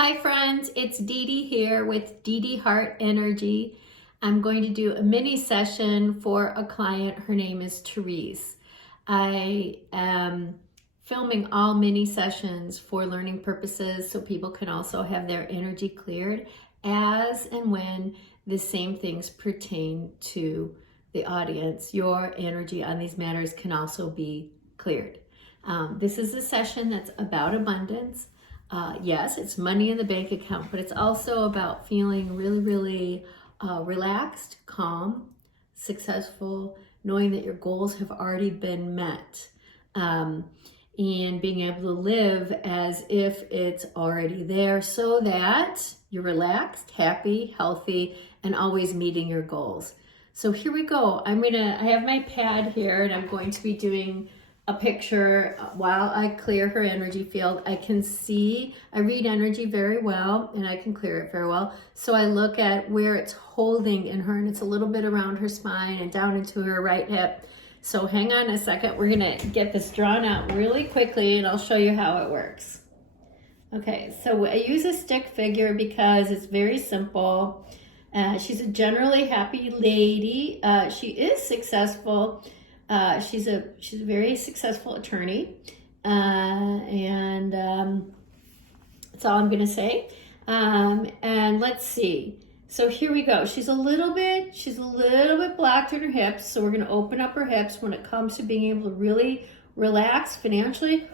Hi friends, it's Dee Dee here with dedehartenergy. I'm going to do a mini session for a client. Her name is Therese. I am filming all mini sessions for learning purposes so people can also have their energy cleared as and when the same things pertain to the audience. Your energy on these matters can also be cleared. This is a session that's about abundance. Yes, it's money in the bank account, but it's also about feeling really relaxed, calm, successful, knowing that your goals have already been met, and being able to live as if it's already there so that you're relaxed, happy, healthy, and always meeting your goals. So here we go. I have my pad here and I'm going to be doing a picture while I clear her energy field. I can see, I read energy very well and I can clear it very well. So I look at where it's holding in her, and it's a little bit around her spine and down into her right hip. So hang on a second, we're gonna get this drawn out really quickly and I'll show you how it works. Okay, so I use a stick figure because it's very simple. She's a generally happy lady. She is successful. She's a very successful attorney, and that's all I'm gonna say. And let's see. So here we go. She's a little bit blocked in her hips. So we're gonna open up her hips when it comes to being able to really relax financially.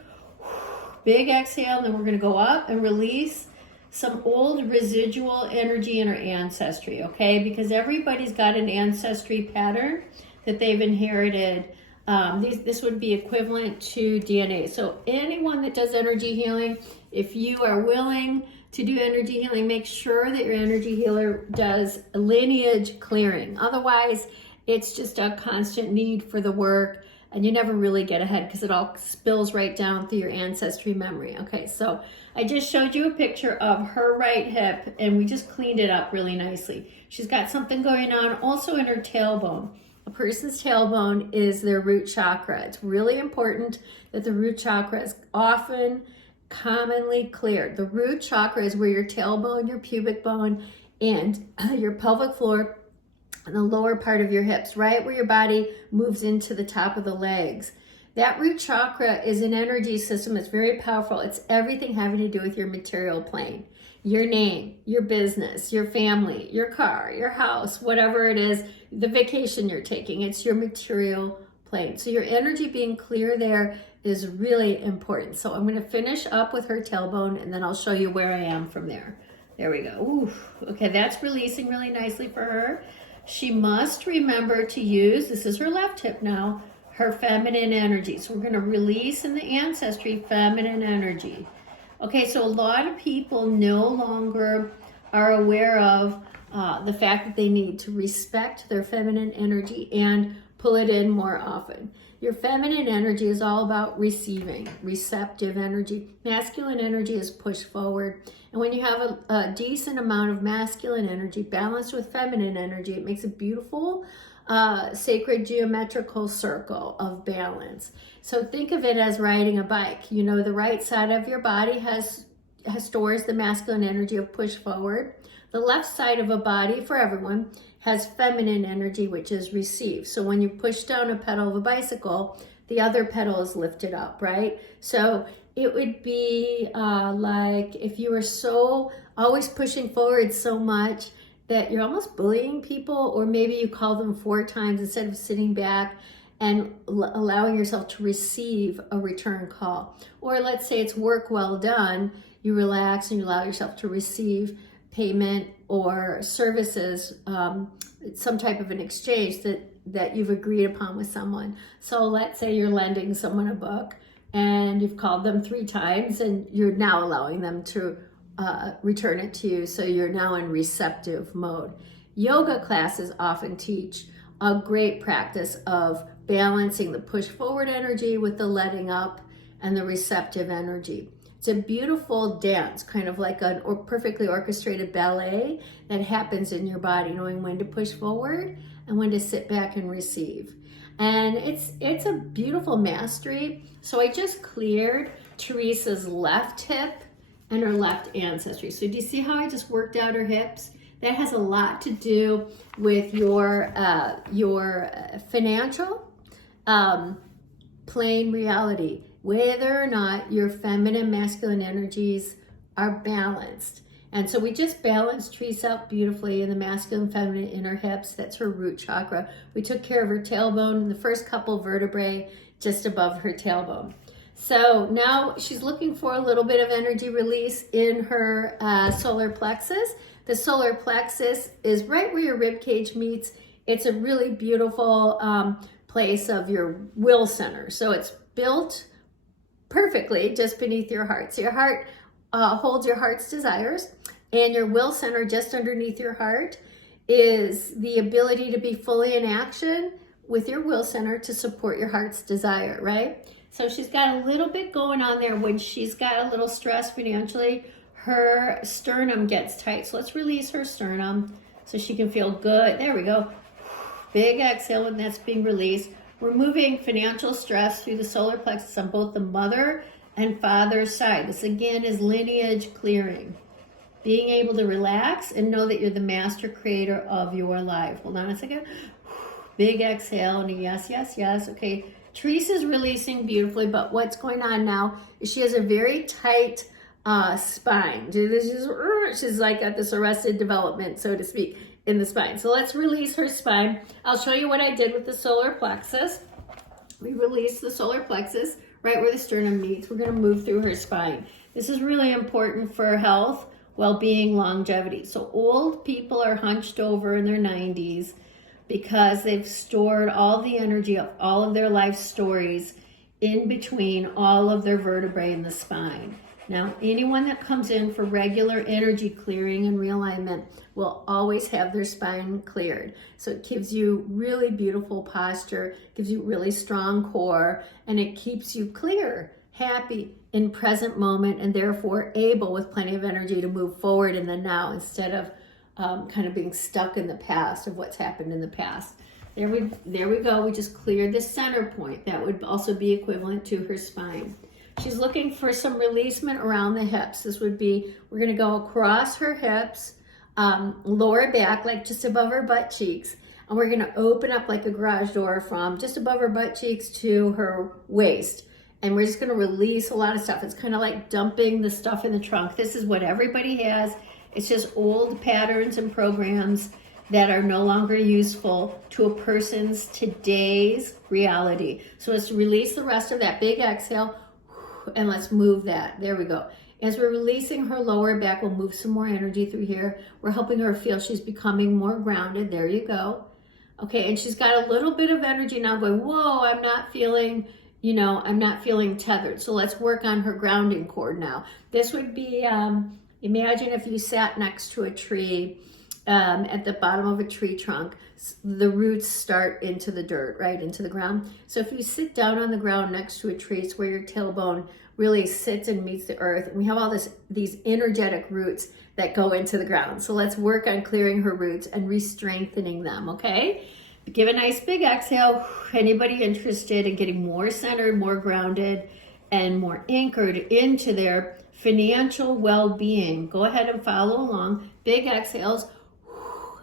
Big exhale, and then we're gonna go up and release some old residual energy in her ancestry, okay? Because everybody's got an ancestry pattern that they've inherited. This would be equivalent to DNA. So anyone that does energy healing, if you are willing to do energy healing, make sure that your energy healer does a lineage clearing. Otherwise, it's just a constant need for the work and you never really get ahead because it all spills right down through your ancestry memory. Okay, so I just showed you a picture of her right hip and we just cleaned it up really nicely. She's got something going on also in her tailbone. A person's tailbone is their root chakra. It's really important that the root chakra is often commonly cleared. The root chakra is where your tailbone, your pubic bone, and your pelvic floor and the lower part of your hips, right where your body moves into the top of the legs. That root chakra is an energy system. It's very powerful. It's everything having to do with your material plane. Your name, your business, your family, your car, your house, whatever it is, the vacation you're taking, it's your material plane. So your energy being clear there is really important. So I'm going to finish up with her tailbone and then I'll show you where I am from there. There we go. Ooh, okay, that's releasing really nicely for her. She must remember to use, this is her left hip now, her feminine energy. So we're going to release in the ancestry feminine energy. Okay, so a lot of people no longer are aware of the fact that they need to respect their feminine energy and pull it in more often. Your feminine energy is all about receiving, receptive energy. Masculine energy is push forward. And when you have a decent amount of masculine energy balanced with feminine energy, it makes a beautiful sacred geometrical circle of balance. So think of it as riding a bike. You know, the right side of your body stores the masculine energy of push forward. The left side of a body, for everyone, has feminine energy, which is receive. So when you push down a pedal of a bicycle, the other pedal is lifted up, right? So it would be like if you were so always pushing forward so much that you're almost bullying people, or maybe you call them 4 times instead of sitting back and allowing yourself to receive a return call. Or let's say it's work well done, you relax and you allow yourself to receive payment or services, some type of an exchange that you've agreed upon with someone. So let's say you're lending someone a book and you've called them 3 times and you're now allowing them to return it to you, so you're now in receptive mode. Yoga classes often teach a great practice of balancing the push forward energy with the letting up and the receptive energy. It's a beautiful dance, kind of like a perfectly orchestrated ballet that happens in your body, knowing when to push forward and when to sit back and receive. And it's a beautiful mastery. So I just cleared Theresa's left hip and her left ancestry. So do you see how I just worked out her hips? That has a lot to do with your financial plane reality, whether or not your feminine, masculine energies are balanced. And so we just balanced Therese out beautifully in the masculine, feminine, in her hips. That's her root chakra. We took care of her tailbone and the first couple vertebrae just above her tailbone. So now she's looking for a little bit of energy release in her solar plexus. The solar plexus is right where your rib cage meets. It's a really beautiful place of your will center. So it's built perfectly just beneath your heart. So your heart holds your heart's desires, and your will center just underneath your heart is the ability to be fully in action with your will center to support your heart's desire, right? So she's got a little bit going on there. When she's got a little stress financially, her sternum gets tight. So let's release her sternum so she can feel good. There we go. Big exhale when that's being released. We're moving financial stress through the solar plexus on both the mother and father's side. This again is lineage clearing. Being able to relax and know that you're the master creator of your life. Hold on a second. Big exhale and a yes, yes, yes. Okay, Therese is releasing beautifully, but what's going on now is she has a very tight spine. She's like got this arrested development, so to speak, in the spine. So let's release her spine. I'll show you what I did with the solar plexus. We released the solar plexus right where the sternum meets. We're going to move through her spine. This is really important for health, well-being, longevity. So old people are hunched over in their 90s because they've stored all the energy of all of their life stories in between all of their vertebrae in the spine. Now, anyone that comes in for regular energy clearing and realignment will always have their spine cleared. So it gives you really beautiful posture, gives you really strong core, and it keeps you clear, happy, in present moment, and therefore able with plenty of energy to move forward in the now instead of kind of being stuck in the past of what's happened in the past. There we go. We just cleared the center point. That would also be equivalent to her spine. She's looking for some releasement around the hips. This would be, we're going to go across her hips, lower back, like just above her butt cheeks. And we're going to open up like a garage door from just above her butt cheeks to her waist. And we're just going to release a lot of stuff. It's kind of like dumping the stuff in the trunk. This is what everybody has. It's just old patterns and programs that are no longer useful to a person's today's reality. So let's release the rest of that. Big exhale. And let's move that. There we go. As we're releasing her lower back, we'll move some more energy through here. We're helping her feel she's becoming more grounded. There you go. Okay, and she's got a little bit of energy now going, whoa, I'm not feeling, I'm not feeling tethered. So let's work on her grounding cord now. This would be, imagine if you sat next to a tree at the bottom of a tree trunk. The roots start into the dirt, right, into the ground. So if you sit down on the ground next to a tree, it's where your tailbone really sits and meets the earth. And we have all these energetic roots that go into the ground. So let's work on clearing her roots and re-strengthening them, okay? Give a nice big exhale. Anybody interested in getting more centered, more grounded, and more anchored into their financial well-being, go ahead and follow along. Big exhales.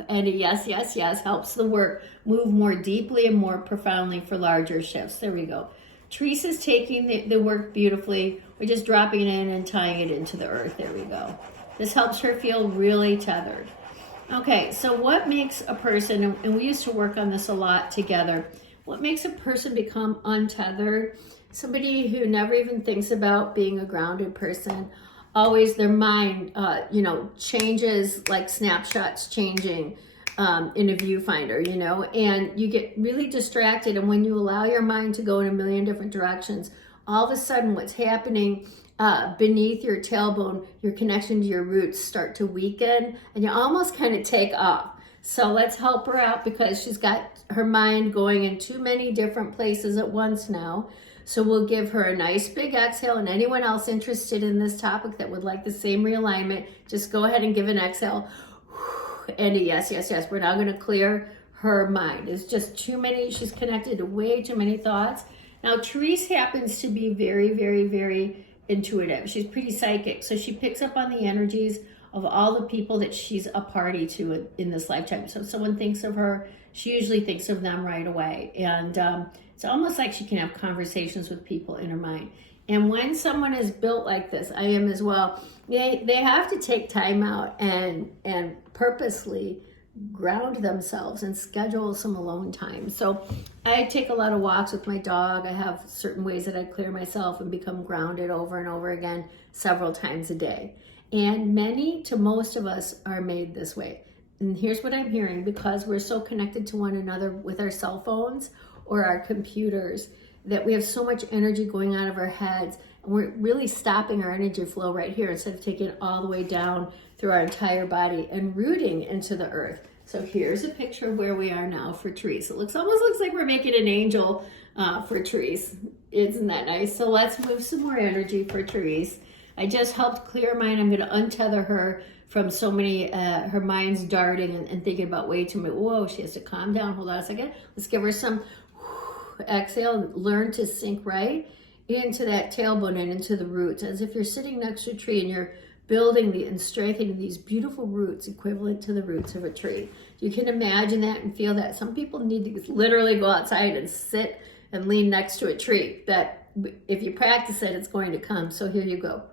And a yes, yes, yes helps the work move more deeply and more profoundly for larger shifts. There we go. Therese is taking the work beautifully. We're just dropping it in and tying it into the earth. There we go. This helps her feel really tethered. Okay, so what makes a person, and we used to work on this a lot together, what makes a person become untethered? Somebody who never even thinks about being a grounded person. Always their mind, changes like snapshots changing in a viewfinder, and you get really distracted. And when you allow your mind to go in a million different directions, all of a sudden what's happening beneath your tailbone, your connection to your roots start to weaken and you almost kind of take off. So let's help her out because she's got her mind going in too many different places at once now. So we'll give her a nice big exhale, and anyone else interested in this topic that would like the same realignment, just go ahead and give an exhale and a yes, yes, yes. We're now going to clear her mind. It's just too many. She's connected to way too many thoughts. Now, Therese happens to be very, very, very intuitive. She's pretty psychic. So she picks up on the energies of all the people that she's a party to in this lifetime. So if someone thinks of her, she usually thinks of them right away. And it's almost like she can have conversations with people in her mind. And when someone is built like this, I am as well, they have to take time out and purposely ground themselves and schedule some alone time. So I take a lot of walks with my dog. I have certain ways that I clear myself and become grounded over and over again several times a day. And many to most of us are made this way. And here's what I'm hearing, because we're so connected to one another with our cell phones or our computers, that we have so much energy going out of our heads, and we're really stopping our energy flow right here instead of taking it all the way down through our entire body and rooting into the earth. So here's a picture of where we are now for Therese. It almost looks like we're making an angel for Therese. Isn't that nice? So let's move some more energy for Therese. I just helped clear her mind. I'm going to untether her from so many, her mind's darting and thinking about way too much. Whoa, she has to calm down. Hold on a second. Let's give her some exhale. Learn to sink right into that tailbone and into the roots, as if you're sitting next to a tree and you're building and strengthening these beautiful roots equivalent to the roots of a tree. You can imagine that and feel that. Some people need to literally go outside and sit and lean next to a tree. That if you practice it, it's going to come. So here you go.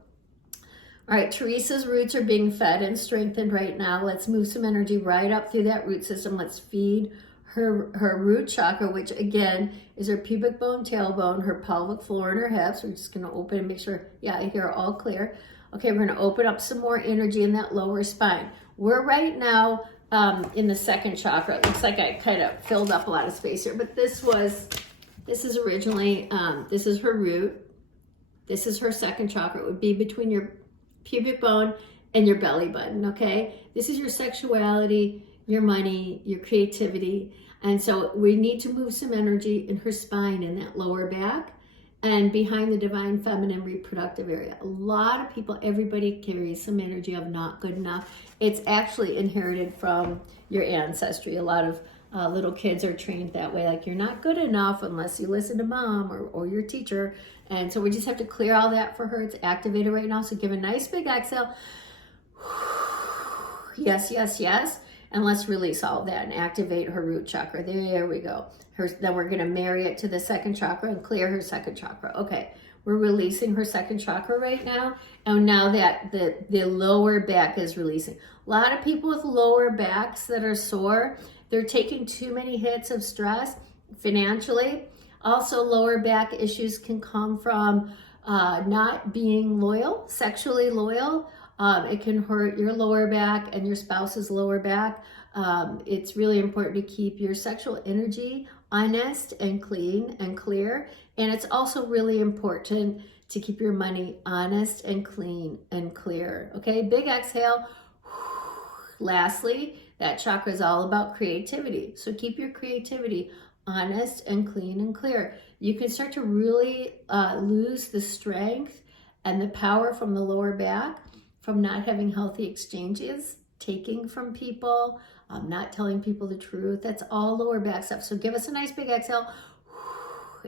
All right, Therese's roots are being fed and strengthened right now. Let's move some energy right up through that root system. Let's feed her root chakra, which again is her pubic bone, tailbone, her pelvic floor, and her hips. We're just going to open and make sure, yeah, here are all clear. Okay, we're going to open up some more energy in that lower spine. We're right now in the second chakra. It looks like I kind of filled up a lot of space here, but this is originally, this is her root. This is her second chakra. It would be between your pubic bone and your belly button, okay? This is your sexuality, your money, your creativity. And so we need to move some energy in her spine, in that lower back, and behind the divine feminine reproductive area. A lot of people, everybody carries some energy of not good enough. It's actually inherited from your ancestry. A lot of little kids are trained that way, like you're not good enough unless you listen to mom or your teacher. And so we just have to clear all that for her. It's activated right now. So give a nice big exhale. Yes, yes, yes. And let's release all of that and activate her root chakra. There we go. Then we're going to marry it to the second chakra and clear her second chakra. Okay, we're releasing her second chakra right now. And now that the lower back is releasing. A lot of people with lower backs that are sore, they're taking too many hits of stress financially. Also, lower back issues can come from not being loyal, sexually loyal. It can hurt your lower back and your spouse's lower back. It's really important to keep your sexual energy honest and clean and clear. And it's also really important to keep your money honest and clean and clear. Okay, big exhale. Lastly, that chakra is all about creativity. So keep your creativity honest and clean and clear. You can start to really lose the strength and the power from the lower back, from not having healthy exchanges, taking from people, not telling people the truth. That's all lower back stuff. So give us a nice big exhale.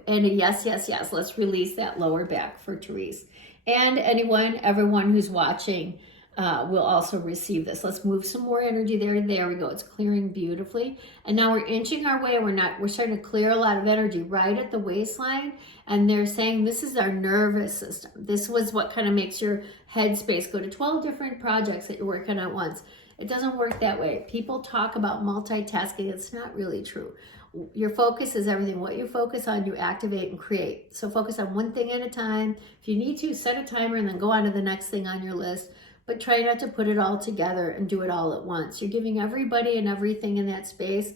And a yes, yes, yes. Let's release that lower back for Therese. And everyone who's watching will also receive this. Let's move some more energy there. There we go. It's clearing beautifully. And now we're inching our way. We're starting to clear a lot of energy right at the waistline. And they're saying this is our nervous system. This was what kind of makes your headspace go to 12 different projects that you're working on at once. It doesn't work that way. People talk about multitasking. It's not really true. Your focus is everything. What you focus on, you activate and create. So focus on one thing at a time. If you need to, set a timer and then go on to the next thing on your list. But try not to put it all together and do it all at once. You're giving everybody and everything in that space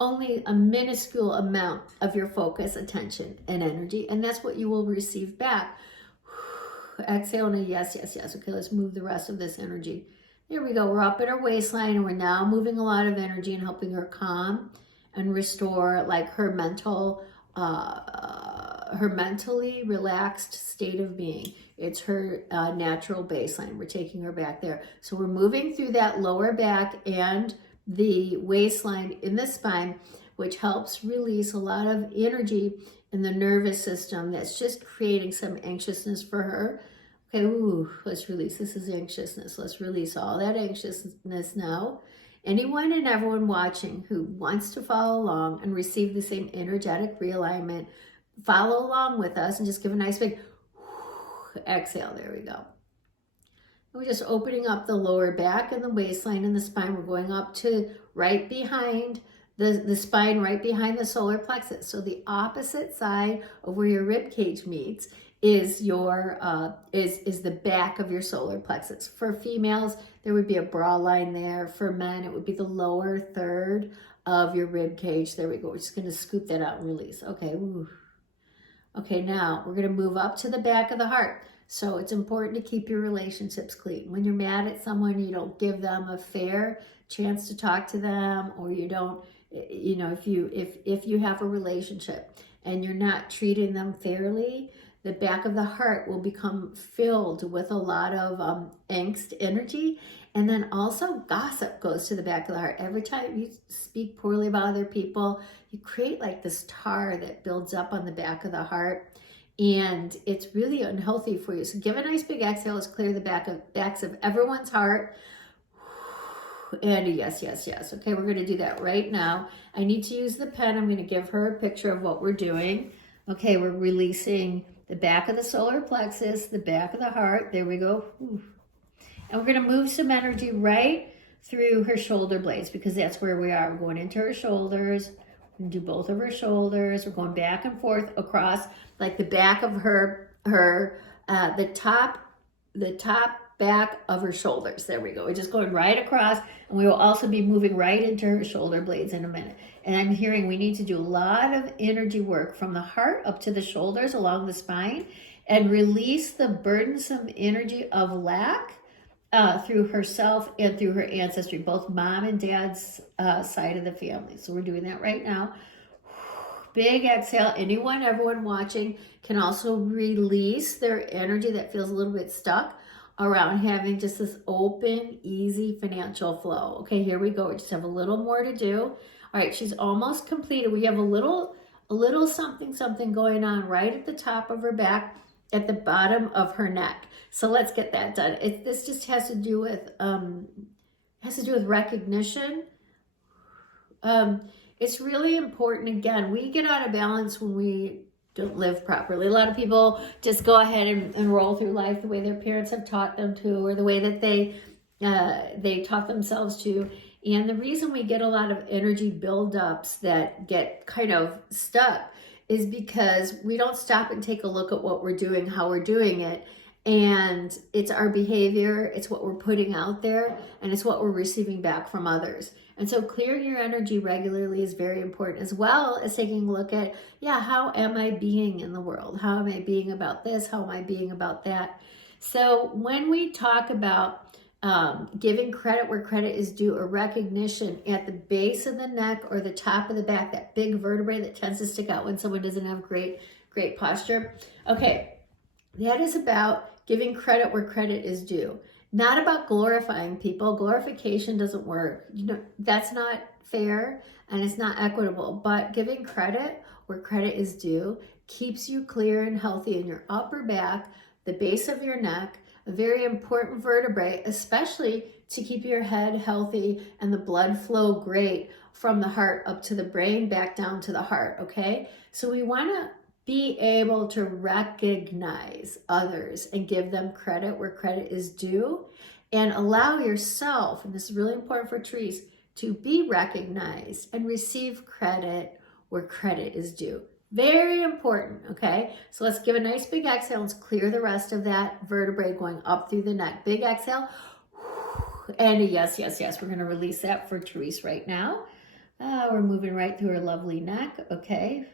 only a minuscule amount of your focus, attention, and energy. And that's what you will receive back. Exhale and a yes, yes, yes. Okay, let's move the rest of this energy. There we go. We're up at our waistline and we're now moving a lot of energy and helping her calm and restore like her mentally relaxed state of being. It's her natural baseline. We're taking her back there. So we're moving through that lower back and the waistline in the spine, which helps release a lot of energy in the nervous system that's just creating some anxiousness for her. Okay, ooh, let's release. This is anxiousness. Let's release all that anxiousness now. Anyone and everyone watching who wants to follow along and receive the same energetic realignment, follow along with us and just give a nice big exhale. There we go. We're just opening up the lower back and the waistline and the spine. We're going up to right behind the spine, right behind the solar plexus. So the opposite side of where your rib cage meets is your is the back of your solar plexus. For females, there would be a bra line there. For men, it would be the lower third of your rib cage. There we go. We're just going to scoop that out and release. Okay. Ooh. Okay, now we're going to move up to the back of the heart. So it's important to keep your relationships clean. When you're mad at someone, you don't give them a fair chance to talk to them, or you don't, you know, if you have a relationship and you're not treating them fairly, the back of the heart will become filled with a lot of angst energy. And then also gossip goes to the back of the heart. Every time you speak poorly about other people, you create like this tar that builds up on the back of the heart. And it's really unhealthy for you. So give a nice big exhale. Let's clear the backs of everyone's heart. And a yes, yes, yes. Okay, we're going to do that right now. I need to use the pen. I'm going to give her a picture of what we're doing. Okay, we're releasing the back of the solar plexus, the back of the heart. There we go. And we're going to move some energy right through her shoulder blades, because that's where we are. We're going into her shoulders. We're going to do both of her shoulders. We're going back and forth across like the back of the top back of her shoulders. There we go. We're just going right across, and we will also be moving right into her shoulder blades in a minute. And I'm hearing we need to do a lot of energy work from the heart up to the shoulders along the spine and release the burdensome energy of lack through herself and through her ancestry, both mom and dad's side of the family. So we're doing that right now. Big exhale. Everyone watching can also release their energy that feels a little bit stuck around having just this open, easy financial flow. Okay, here we go. We just have a little more to do. All right, she's almost completed. We have a little something going on right at the top of her back, at the bottom of her neck. So let's get that done. This just has to do with recognition. It's really important. Again, we get out of balance when we don't live properly. A lot of people just go ahead and roll through life the way their parents have taught them to, or the way that they taught themselves to. And the reason we get a lot of energy buildups that get kind of stuck is because we don't stop and take a look at what we're doing, how we're doing it. And it's our behavior, it's what we're putting out there, and it's what we're receiving back from others. And so clearing your energy regularly is very important, as well as taking a look at, how am I being in the world? How am I being about this? How am I being about that? So when we talk about giving credit where credit is due, or recognition at the base of the neck or the top of the back, that big vertebrae that tends to stick out when someone doesn't have great posture. Okay, that is about giving credit where credit is due. Not about glorifying people. Glorification doesn't work. That's not fair and it's not equitable. But giving credit where credit is due keeps you clear and healthy in your upper back, the base of your neck, a very important vertebrae, especially to keep your head healthy and the blood flow great from the heart up to the brain, back down to the heart, okay? So we want to be able to recognize others and give them credit where credit is due, and allow yourself, and this is really important for Therese, to be recognized and receive credit where credit is due. Very important, okay? So let's give a nice big exhale. Let's clear the rest of that vertebrae going up through the neck. Big exhale. And a yes, yes, yes. We're going to release that for Therese right now. We're moving right through her lovely neck, okay?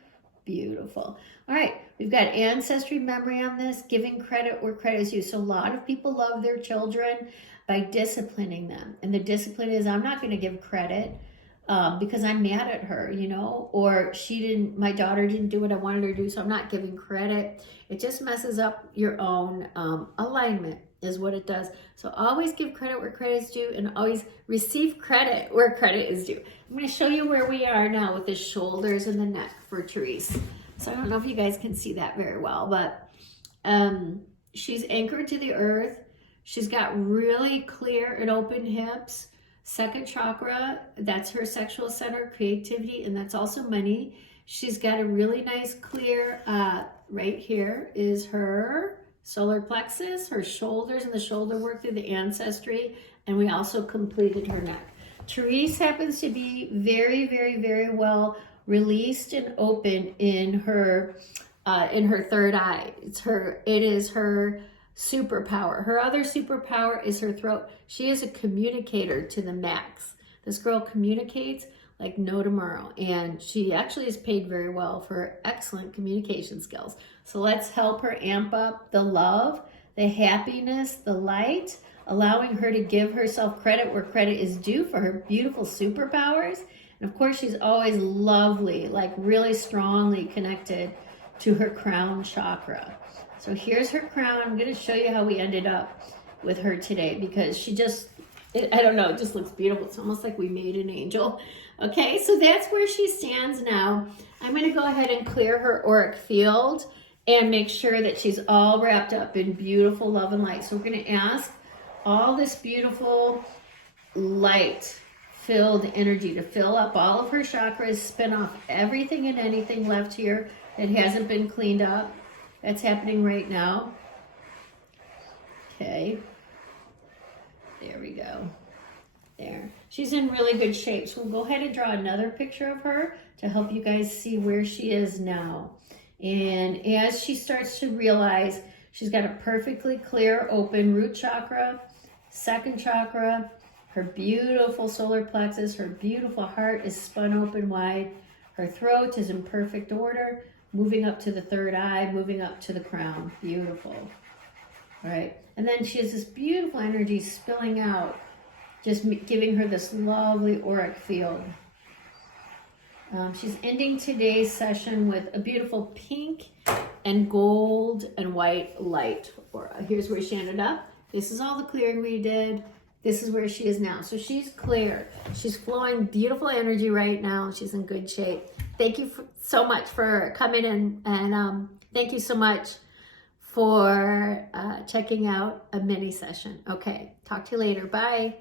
Beautiful. All right, we've got ancestry memory on this, giving credit where credit is due. So a lot of people love their children by disciplining them. And the discipline is, I'm not going to give credit because I'm mad at her, or my daughter didn't do what I wanted her to do, so I'm not giving credit. It just messes up your own alignment is what it does. So always give credit where credit is due, and always receive credit where credit is due. I'm going to show you where we are now with the shoulders and the neck for Therese. So I don't know if you guys can see that very well, but she's anchored to the earth. She's got really clear and open hips. Second chakra, that's her sexual center, creativity, and that's also money. She's got a really nice clear, right here is her solar plexus, her shoulders, and the shoulder work through the ancestry, and we also completed her neck. Therese happens to be very, very, very well released and open in her third eye. It is her superpower. Her other superpower is her throat. She is a communicator to the max. This girl communicates like no tomorrow, and she actually is paid very well for her excellent communication skills. So let's help her amp up the love, the happiness, the light, allowing her to give herself credit where credit is due for her beautiful superpowers. And of course, she's always lovely, like really strongly connected to her crown chakra. So here's her crown. I'm going to show you how we ended up with her today, because she just, I don't know, it just looks beautiful. It's almost like we made an angel. Okay, so that's where she stands now. I'm going to go ahead and clear her auric field and make sure that she's all wrapped up in beautiful love and light. So we're going to ask all this beautiful light filled energy to fill up all of her chakras, spin off everything and anything left here that hasn't been cleaned up. That's happening right now. Okay. There we go. There. She's in really good shape. So we'll go ahead and draw another picture of her to help you guys see where she is now. And as she starts to realize she's got a perfectly clear, open root chakra, second chakra, her beautiful solar plexus, her beautiful heart is spun open wide, her throat is in perfect order, moving up to the third eye, moving up to the crown. Beautiful. All right. And then she has this beautiful energy spilling out, just giving her this lovely auric field. She's ending today's session with a beautiful pink and gold and white light aura. Here's where she ended up. This is all the clearing we did. This is where she is now. So she's clear. She's flowing beautiful energy right now. She's in good shape. Thank you so much for coming in, and thank you so much for checking out a mini session. Okay, talk to you later. Bye.